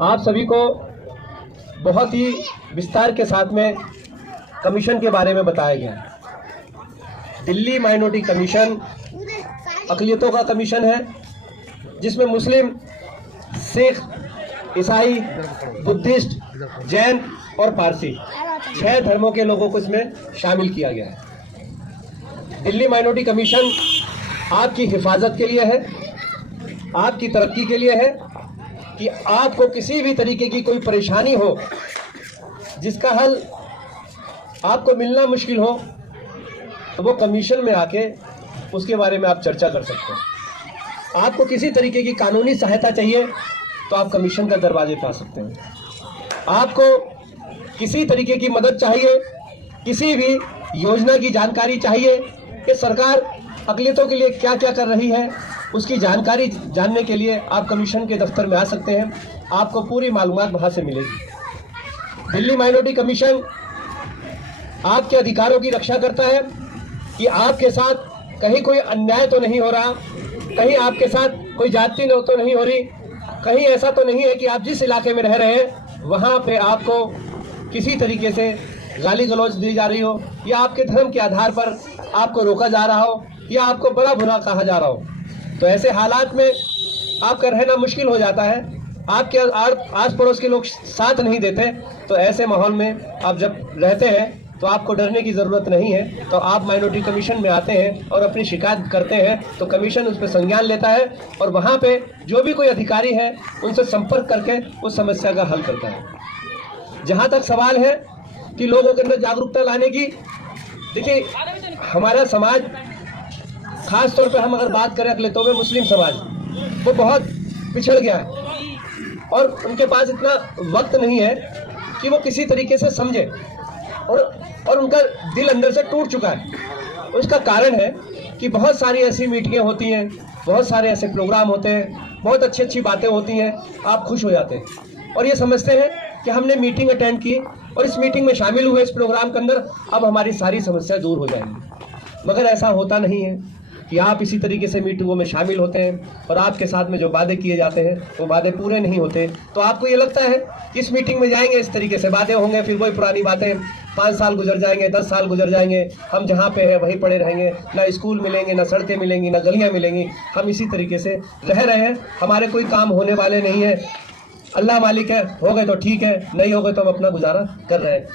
आप सभी को बहुत ही विस्तार के साथ में कमीशन के बारे में बताया गया। दिल्ली माइनॉरिटी कमीशन अक़लियतों का कमीशन है, जिसमें मुस्लिम, सिख, ईसाई, बुद्धिस्ट, जैन और पारसी 6 धर्मों के लोगों को इसमें शामिल किया गया है। दिल्ली माइनॉरिटी कमीशन आपकी हिफाजत के लिए है, आपकी तरक्की के लिए है कि आपको किसी भी तरीके की कोई परेशानी हो जिसका हल आपको मिलना मुश्किल हो, तो वो कमीशन में आके उसके बारे में आप चर्चा कर सकते हैं। आपको किसी तरीके की कानूनी सहायता चाहिए तो आप कमीशन का दरवाजे पे आ सकते हैं। आपको किसी तरीके की मदद चाहिए, किसी भी योजना की जानकारी चाहिए कि सरकार अक़लियतों के लिए क्या क्या कर रही है, उसकी जानकारी जानने के लिए आप कमीशन के दफ्तर में आ सकते हैं। आपको पूरी मालूमात वहाँ से मिलेगी। दिल्ली माइनॉरिटी कमीशन आपके अधिकारों की रक्षा करता है कि आपके साथ कहीं कोई अन्याय तो नहीं हो रहा, कहीं आपके साथ कोई जाति तो नहीं हो रही, कहीं ऐसा तो नहीं है कि आप जिस इलाके में रह रहे हैं वहाँ पे आपको किसी तरीके से गाली गलौज दी जा रही हो, या आपके धर्म के आधार पर आपको रोका जा रहा हो, या आपको बड़ा बुरा कहा जा रहा हो। तो ऐसे हालात में आपका रहना मुश्किल हो जाता है, आपके आस पड़ोस के लोग साथ नहीं देते। तो ऐसे माहौल में आप जब रहते हैं तो आपको डरने की ज़रूरत नहीं है। तो आप माइनॉरिटी कमीशन में आते हैं और अपनी शिकायत करते हैं तो कमीशन उस पर संज्ञान लेता है और वहाँ पे जो भी कोई अधिकारी है उनसे संपर्क करके उस समस्या का हल करता है। जहाँ तक सवाल है कि लोगों के अंदर जागरूकता लाने की, देखिए हमारा समाज, खास तौर पे हम अगर बात करें अक़लियतों में, मुस्लिम समाज वो बहुत पिछड़ गया है और उनके पास इतना वक्त नहीं है कि वो किसी तरीके से समझे, और उनका दिल अंदर से टूट चुका है। उसका कारण है कि बहुत सारी ऐसी मीटिंगें होती हैं, बहुत सारे ऐसे प्रोग्राम होते हैं, बहुत अच्छी अच्छी बातें होती हैं, आप खुश हो जाते हैं और ये समझते हैं कि हमने मीटिंग अटेंड की और इस मीटिंग में शामिल हुए, इस प्रोग्राम के अंदर अब हमारी सारी समस्याएं दूर हो जाएंगी। मगर ऐसा होता नहीं है कि आप इसी तरीके से मीटिंगों में शामिल होते हैं और आपके साथ में जो वादे किए जाते हैं वो वादे पूरे नहीं होते। तो आपको ये लगता है कि इस मीटिंग में जाएंगे, इस तरीके से बातें होंगे, फिर वही पुरानी बातें, 5 साल गुजर जाएंगे, 10 साल गुजर जाएंगे, हम जहाँ पे हैं वहीं पड़े रहेंगे, ना स्कूल मिलेंगे, ना सड़कें मिलेंगी, ना गलियाँ मिलेंगी, हम इसी तरीके से रह रहे हैं, हमारे कोई काम होने वाले नहीं है। अल्लाह मालिक है, हो गए तो ठीक है, नहीं हो गए तो हम अपना गुजारा कर रहे हैं।